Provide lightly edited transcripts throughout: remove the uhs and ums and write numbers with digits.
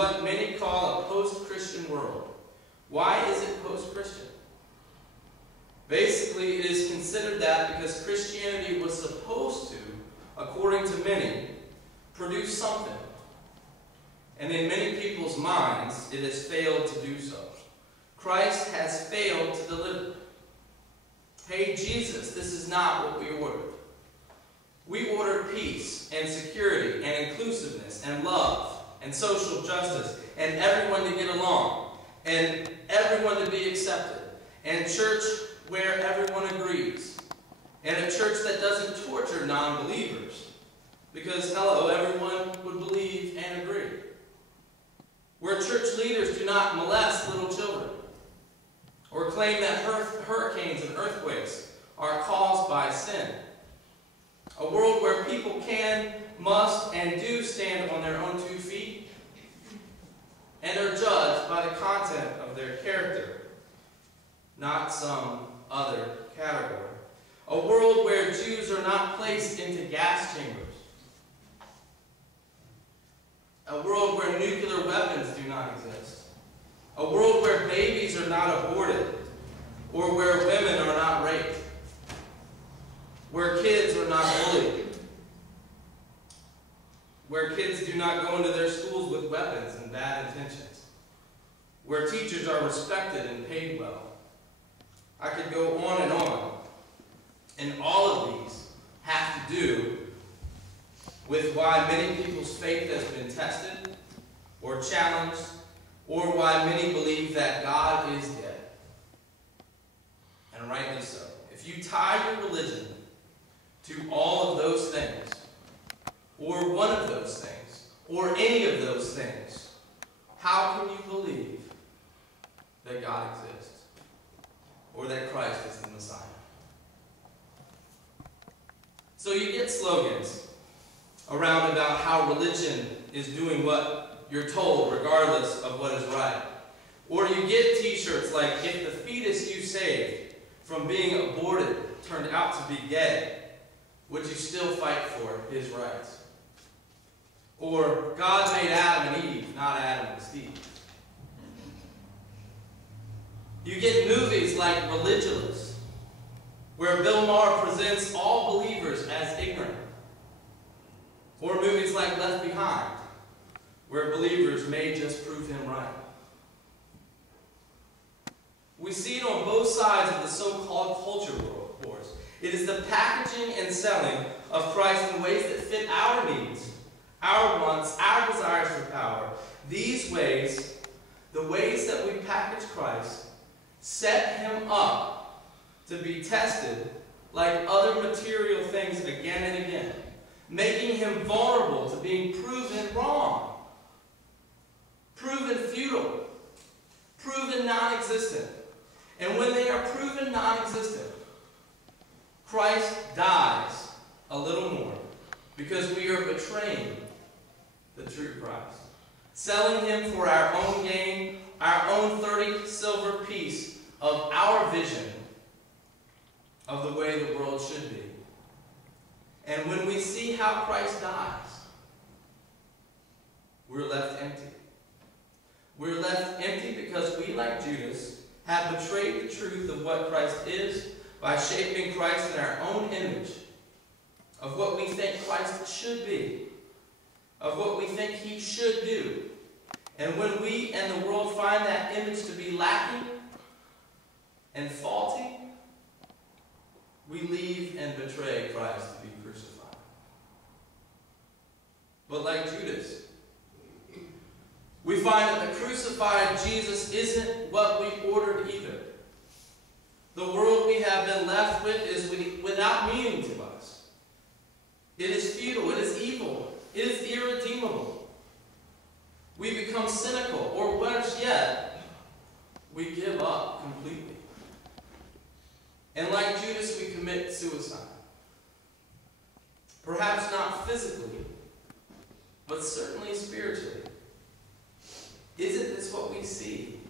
what many call a post-Christian world. Why is it post-Christian? Basically, it is considered that because Christianity was supposed to, according to many, produce something. And in many people's minds, it has failed to do so. Christ has failed to deliver. Hey, Jesus, this is not what we ordered. We ordered peace and security and inclusiveness and love and social justice and everyone to get along and everyone to be accepted and church where everyone agrees and a church that doesn't torture non-believers because, hello, everyone would believe and agree. Where church leaders do not molest little children or claim that hurricanes and earthquakes are caused by sin. A world where people can, must, and do stand on their own 2 feet and are judged by the content of their character, not some other category. A world where Jews are not placed into gas chambers. A world where nuclear weapons do not exist. A world where babies are not aborted, or where women are not raped, where kids are not bullied, where kids do not go into their schools with weapons and bad intentions, where teachers are respected and paid well. I could go on, and all of these have to do with why many people's faith has been tested or challenged, or why many believe that God is dead. And rightly so. If you tie your religion to all of those things, or one of those things, or any of those things, how can you believe that God exists, or that Christ is the Messiah? So you get slogans around about how religion is doing what you're told, regardless of what is right. Or you get t-shirts like, if the fetus you saved from being aborted turned out to be gay, would you still fight for his rights? Or, God made Adam and Eve, not Adam and Steve. You get movies like Religulous, where Bill Maher presents all believers as ignorant. Or movies like Left Behind, where believers may just prove him right. We see it on both sides of the so-called culture wars. It is the packaging and selling of Christ in ways that fit our needs, our wants, our desires for power. These ways, the ways that we package Christ, set him up to be tested like other material things again and again, making him vulnerable to being proven wrong, proven futile, proven non-existent. And when they are proven non-existent, Christ dies a little more because we are betraying the true Christ, selling him for our own gain, our own 30 silver piece of our vision of the way the world should be. And when we see how Christ dies, we're left empty. We're left empty because we, like Judas, have betrayed the truth of what Christ is by shaping Christ in our own image, of what we think Christ should be, of what we think he should do. And when we and the world find that image to be lacking and faulty, we leave and betray Christ to be crucified. But like Judas, we find that the crucified Jesus isn't what we ordered either. The world we have been left with is without meaning to us. It is futile, it is evil, it is irredeemable. We become cynical, or worse yet, we give up completely. And like Judas, we commit suicide. Perhaps not physically, but certainly spiritually. Isn't this what we see?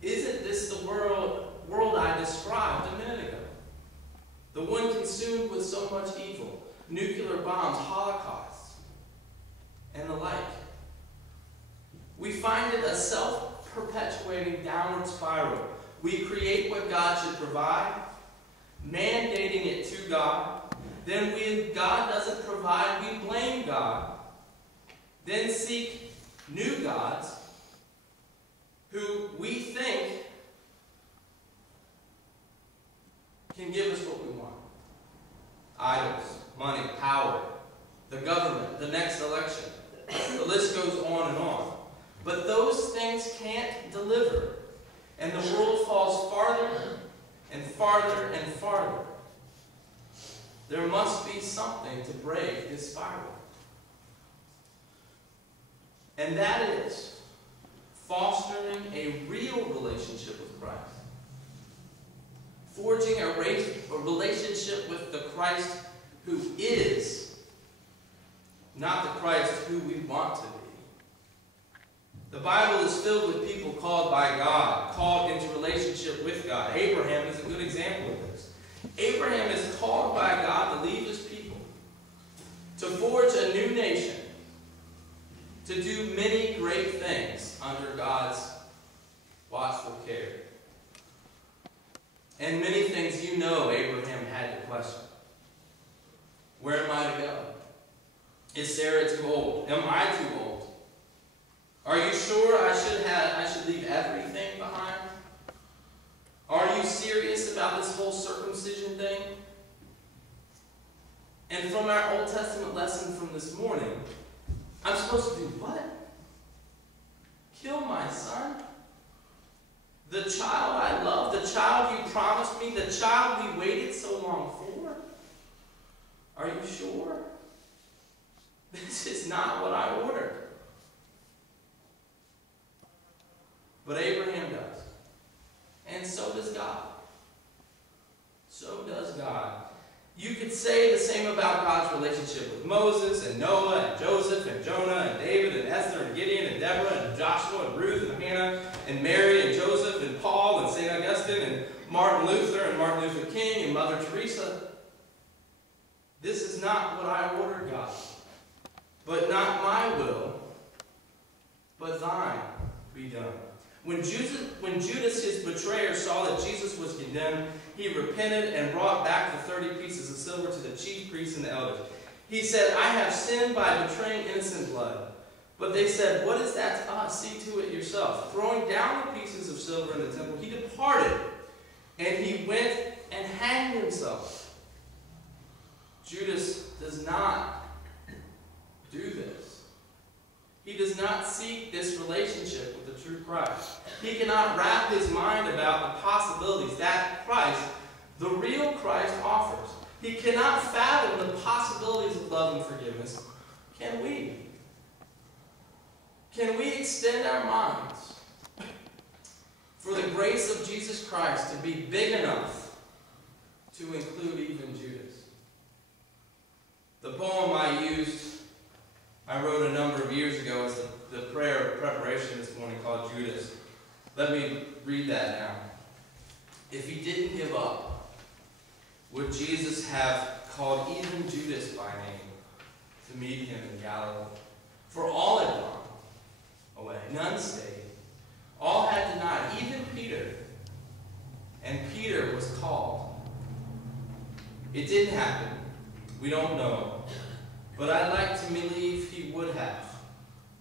Isn't this the world I described a minute ago? The one consumed with so much evil, nuclear bombs, holocausts, and the like. we find it a self-perpetuating downward spiral. We create what God should provide, mandating it to God. Then when God doesn't provide, we blame God. Then seek new gods who we think can give us what we want. Idols, money, power, the government, the next election. The list goes on and on. But those things can't deliver. And the world falls farther and farther and farther. There must be something to break this spiral. And that is fostering a real relationship with Christ. Forging a relationship with the Christ who is, not the Christ who we want to be. The Bible is filled with people called by God, called into relationship with God. Abraham is a good example of this. Abraham is called by God to leave his people, to forge a new nation, to do many great things under God's watchful care. And many things Abraham had to question. Where am I to go? Is Sarah too old? Am I too old? Are you sure I should leave everything behind? Are you serious about this whole circumcision thing? And from our Old Testament lesson from this morning, I'm supposed to do what? Kill my son? The child I love, the child you promised me, the child we waited so long for? Are you sure? This is not what I ordered. But Abraham does. And so does God. So does God. You could say the same about God's relationship with Moses and Noah and Joseph and Jonah and David and Esther and Gideon and Deborah and Joshua and Ruth and Hannah and Mary and Joseph and Paul and St. Augustine and Martin Luther and Martin Luther King and Mother Teresa. This is not what I ordered, God. But not my will, but thine be done. When Judas, his betrayer, saw that Jesus was condemned, he repented and brought back the 30 pieces of silver to the chief priests and the elders. He said, I have sinned by betraying innocent blood. But they said, what is that to us? See to it yourself. Throwing down the pieces of silver in the temple, he departed, and he went and hanged himself. Judas does not do this. He does not seek this relationship with the true Christ. He cannot wrap his mind about the possibilities that Christ, the real Christ, offers. He cannot fathom the possibilities of love and forgiveness. Can we? Can we extend our minds for the grace of Jesus Christ to be big enough to include even Judas? The poem I wrote a number of years ago as the prayer of preparation this morning called Judas. Let me read that now. If he didn't give up, would Jesus have called even Judas by name to meet him in Galilee? For all had gone away, none stayed. All had denied, even Peter. And Peter was called. It didn't happen. We don't know. But I'd like to believe he would have,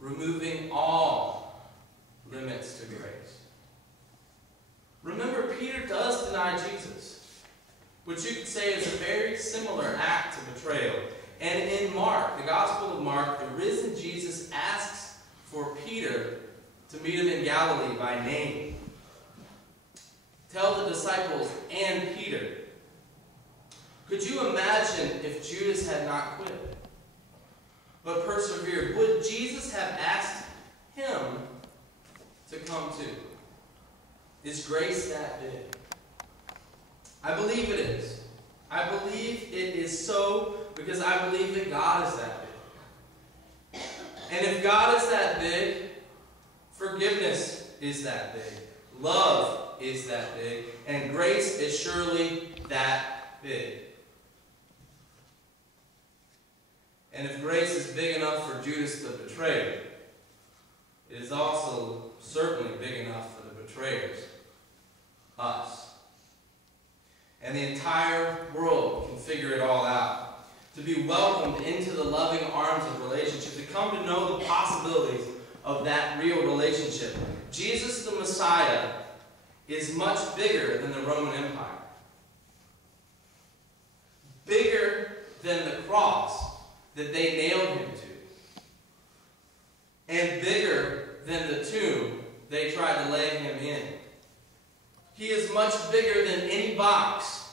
removing all limits to grace. Remember, Peter does deny Jesus, which you could say is a very similar act of betrayal. And in Mark, the Gospel of Mark, the risen Jesus asks for Peter to meet him in Galilee by name. Tell the disciples and Peter. Could you imagine if Judas had not quit, but persevered? Would Jesus have asked him to come too? Is grace that big? I believe it is. I believe it is so because I believe that God is that big. And if God is that big, forgiveness is that big. Love is that big. And grace is surely that big. And if grace is big enough for Judas the betrayer, it is also certainly big enough for the betrayers, us. And the entire world can figure it all out. To be welcomed into the loving arms of relationship, to come to know the possibilities of that real relationship. Jesus the Messiah is much bigger than the Roman Empire. Bigger than the cross that they nailed him to. And bigger than the tomb they tried to lay him in. He is much bigger than any box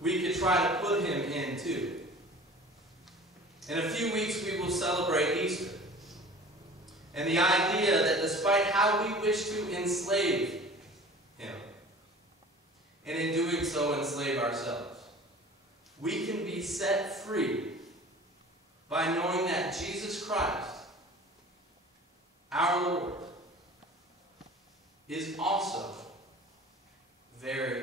we could try to put him into. In a few weeks we will celebrate Easter. And the idea that despite how we wish to enslave him, and in doing so enslave ourselves, we can be set free by knowing that Jesus Christ, our Lord, is also very